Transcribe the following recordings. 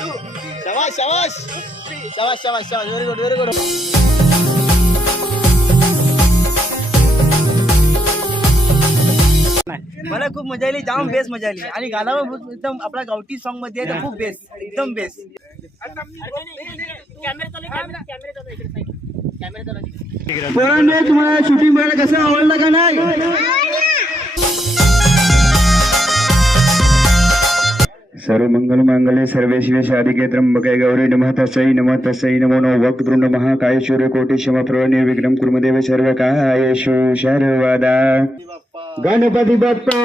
शाबाश शाबाश शाबाश शाबाश शाबाश व्हेरी गुड व्हेरी गुड. मला खूप मजा आली, जाम बेस्ट मजा आली आणि गाणं एकदम आपल्या गावठी सॉन्ग मध्ये आहे, खूप बेस्ट, एकदम बेस्ट. पोरांनो तुम्हाला शूटिंग बघायला कसं आवडलं का नाही? सर्व मंगल मांगल्ये सर्वे शिवे शाधिके त्र्यंबके गौरी नमः तस्यै नमो वक्रतुंड महाकाय सूर्यकोटि समप्रभ निर्विघ्नं कुर्मदेव सर्व कायेषु सर्वदा. गणपती बाप्पा.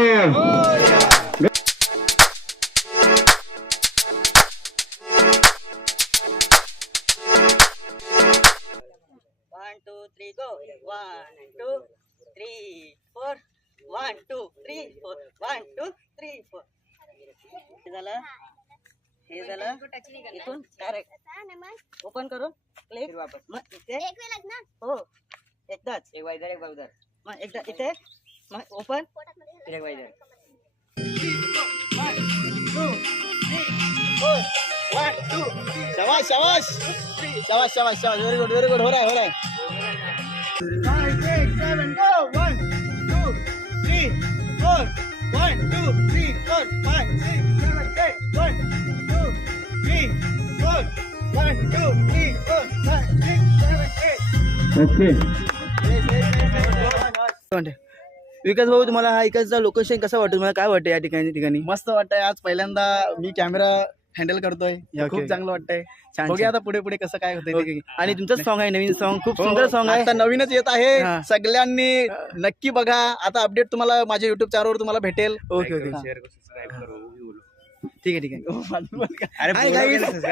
हे झालं इथून डायरेक्ट ओपन करून क्लिक वापस. मग इथे हो एकदाच एक वायदर एक बाजूदार. मग एकदा इथे मग ओपन एक वायदर. 1 2 3 4 1 2 शाबाश शाबाश शाबाश शाबाश शाबाश व्हेरी गुड व्हेरी गुड. हो रहा है हो रहा है. 5 6 7 go 1 2 3 4 1 2 3 4 5 6 7 8 1 2 3 4 1 2 3 4 5 6 7 8. ओके. विकास भाऊ, तुम्हाला हा इकडचा लोकेशन कसं वाटतं, तुम्हाला काय वाटतं या ठिकाणी? मस्त वाटतंय. आज पहिल्यांदा मी कॅमेरा हँडल करतोय, खूप चांगलं वाटतंय. बघूया आता पुढे पुढे कसं काय होतंय. आणि तुमचं सॉन्ग आहे, नवीन सॉन्ग, खूप सुंदर सॉन्ग आहे, आता नवीनच येत आहे. हा. सगळ्यांनी नक्की बघा. आता अपडेट तुम्हाला माझ्या युट्यूब चॅनलवर तुम्हाला भेटेल. ओके ओके ठीक आहे.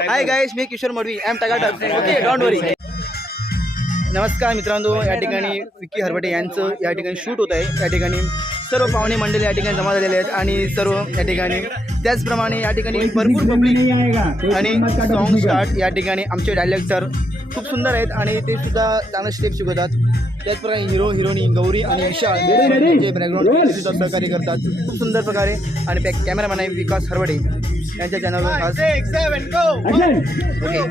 हाय गाईस, मी किशोर मडवी, आय एम टगाटा. Okay, don't worry. नमस्कार मित्रांनो, या ठिकाणी विकी हरबटे यांचं या ठिकाणी शूट होत आहे. या ठिकाणी सर्व पाहुणे मंडळी या ठिकाणी जमा झालेले आहेत आणि सर्व या ठिकाणी त्याचप्रमाणे या ठिकाणी भरपूर पब्लिक आणि सॉन्ग स्टार्ट. या ठिकाणी आमचे डायलेक्टर खूप सुंदर आहेत आणि ते सुद्धा चांगला स्टेप शिकवतात. त्याचप्रमाणे हिरो हिरोनी गौरी आणि विशाल जे बॅकग्राऊंड सुद्धा सहकार्य करतात खूप सुंदर प्रकारे. आणि कॅमेरामॅन आहे विकास हरबटे, यांच्या चॅनलवर खास. 6 7 go. ओके.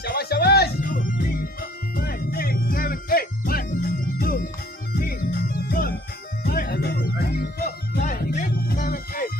शाबाश शाबाश 2 3 4 5 6 7 8 1 2 3 4 5 6 7 8.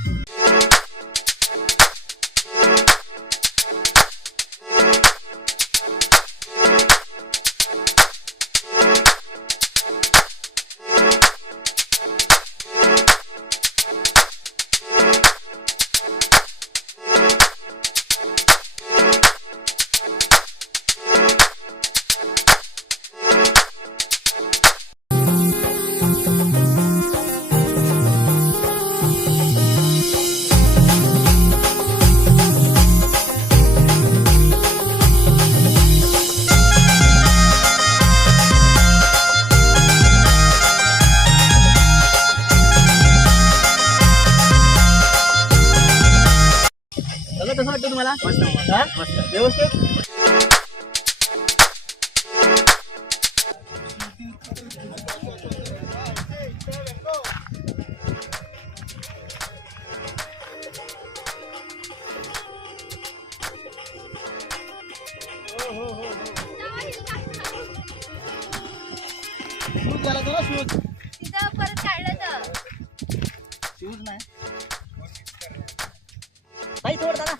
कसं वाटतं तुम्हाला? मस्त व्यवस्थित. शूज झाला जरा शूज. तिथं परत काढलं तर शूज नाही. भाई थोडं दादा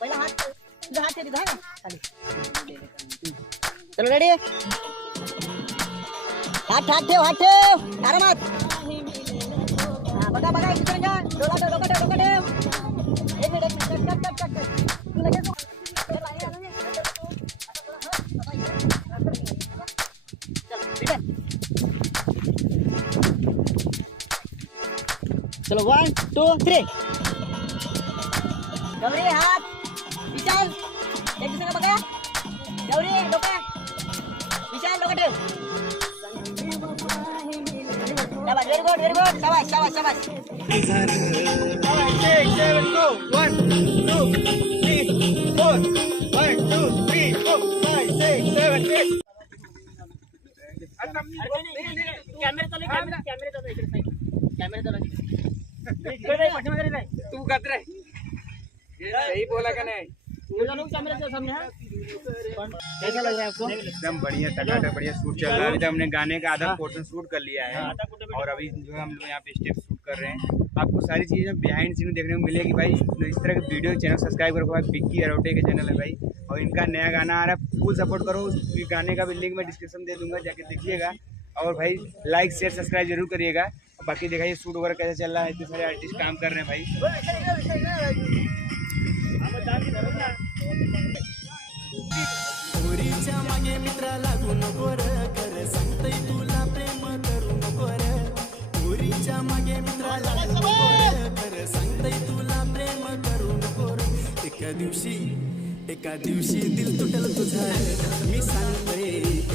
पहिला हात हात ठेव ना खाली. चलो रेडी. हात हात ठेव आरामात. बघा बघा इकडे डोका ठेव. एक मिनिट तू लगेच चलो 1 2 3. गौरी हात विशाल एक दुसऱ्याला बघा. गौरी डोका विशाल डोका ठेव. very good. शाबाश, शाबाश, शाबाश. 5, 6, 7, go. 1, 2, 3, 4. 1, 2, 3, 4, 5, 6, 7, 8. कॅमेरा चालू तू खात रे सही बोला का नहीं कैसा लग रहा है आपको? एकदम बढ़िया टकाटक बढ़िया शूट चल रहा है। अभी तक हमने गाने का आधा पोर्शन शूट कर लिया है और अभी जो हम लोग यहाँ पे स्टेप शूट कर रहे हैं। आपको सारी चीज़ें बिहाइंड सीन देखने को मिलेगी भाई। इस तरह के वीडियो चैनल सब्सक्राइब करो भाई, विक्की अरोटे के चैनल है भाई। और इनका नया गाना आ रहा है, फुल सपोर्ट करो। उस गाने का भी लिंक मैं डिस्क्रिप्शन दे दूंगा, जाके देखिएगा। और भाई लाइक शेयर सब्सक्राइब जरूर करिएगा। बाकी दिखाइए शूट वगैरह कैसे चल रहा है, इतने सारे आर्टिस्ट काम कर रहे हैं भाई। पोरीच्या मागे मित्रा लागू नको र कर सांगतय तुला प्रेम करू नको र पोरीच्या मागे मित्रा लागू नको र कर सांगतय तुला प्रेम करू नको र एका दिवशी दिल तुटल तुझा मी सांगतय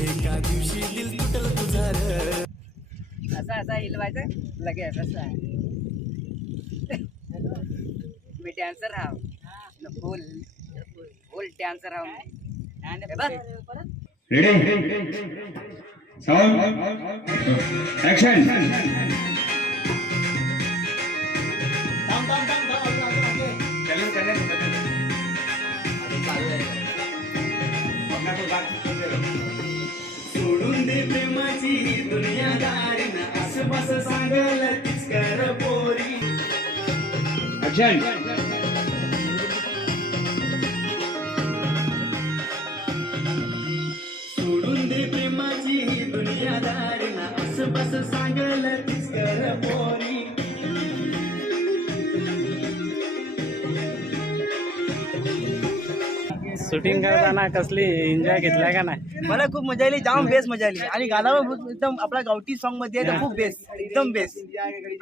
एका दिवशी दिल तुटल तुझा र असा हिलवायचं लगे असं मी डान्सर राव फुल डान्सर राव रेडी साउंड एक्शन चैलेंज करने को सोडून दे प्रेमाची दुनियादारी ना असं बस सांगल तीच कर पोरी एक्शन सोडून दे प्रेमाची दुनियादारी ना असं बस सांगल तीच कर पोरी शूटिंग करताना कसली एन्जॉय घेतलाय का नाही? मला खूप मजा आली, जाम बेस्ट मजा आली. आणि गाणं पण एकदम आपला गावठी सॉन्ग मध्ये आहे तर खूप बेस्ट, एकदम बेस्ट.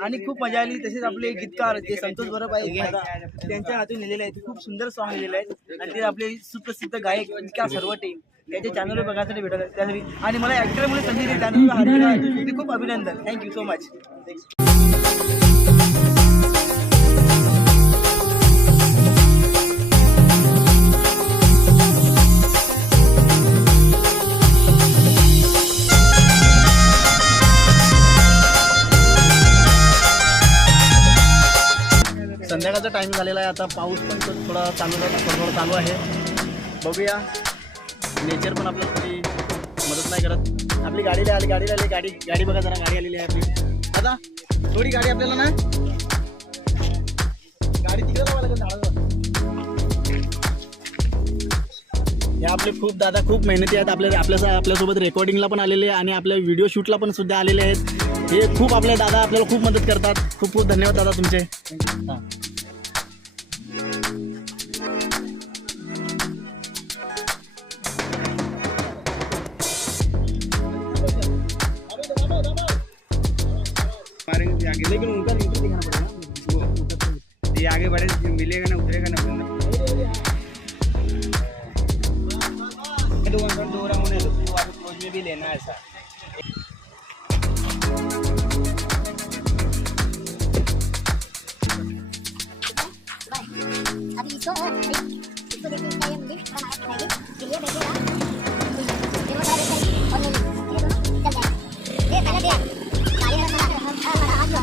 आणि खूप मजा आली. तसेच आपले गीतकार जे संतोष बरोब आहे त्यांच्या हातून लिहिलेले आहेत, खूप सुंदर सॉन्ग लिहिलेले आहेत. आणि ते आपले सुप्रसिद्ध गायक इतक्या सर्व टीम त्याच्या चॅनलवर बघायसाठी भेटत त्यासाठी. आणि मला ऍक्टर म्हणून संधी दिली त्यासाठी खूप अभिनंदन. Thank you so much. संध्याकाळचा टाइम झालेला आहे. आता पाऊस पण थोडा थोडा चालू आहे. बघूया, नेचर पण आपल्याला थोडी मदत नाही करत. आपली गाडी आली गाडी बघा जरा, गाडी आलेली आहे आपली. आता थोडी गाडी आपल्याला ना गाडी तिकडे लावा लागेल झाडावर. हे आपले खूप दादा खूप मेहनती आहेत. आपल्यासोबत रेकॉर्डिंगला पण आलेले आणि आपल्या व्हिडिओ शूटला पण सुद्धा आलेले आहेत. हे खूप आपले दादा आपल्याला खूप मदत करतात. खूप खूप धन्यवाद दादा तुमचे. हां लेकिन उनका नीचे दिखाना पड़ेगा ना, ये आगे बढ़े मिलेगा ना, उतरेगा ना बंदा. दोरा होने दो, क्लोज में भी लेना ऐसा. अभी इसको देखिए क्या ये मुझे बनाना पड़ेगा. ये देखिएगा ये वाला देखिए और ये दोनों चल जाएगा. ये पहले दिया गाड़ी में लगा आज लो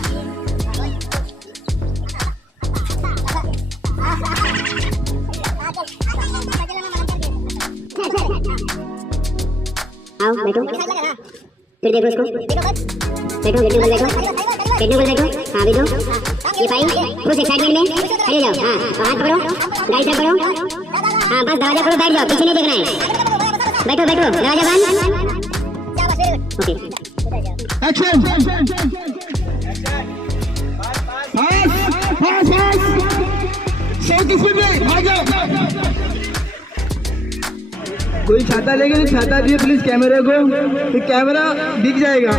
आओ बैठो फिर देखो इसको बैठो गेट नंबर बैठो हाँ बैठो. ये फाइल कुछ एक्साइटमेंट में खड़े जाओ. हाँ हाथ पकड़ो, गाड़ी से पकड़ो. हाँ बस दरवाजा खोलो, बैठ जाओ, पीछे नहीं देखना है. बैठो दरवाजा बंद. Okay action. कोई छाता लेके छाता दिए प्लीज कैमरे को, कैमरा दिख जाएगा.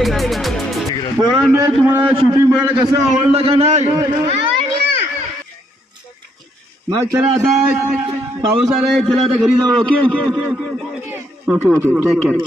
पोरांनो, तुम्हाला शूटिंग बघायला कसं आवडलं का नाही? मग चला आता पाऊस आलाय, चला आता घरी जाऊ. Okay take care.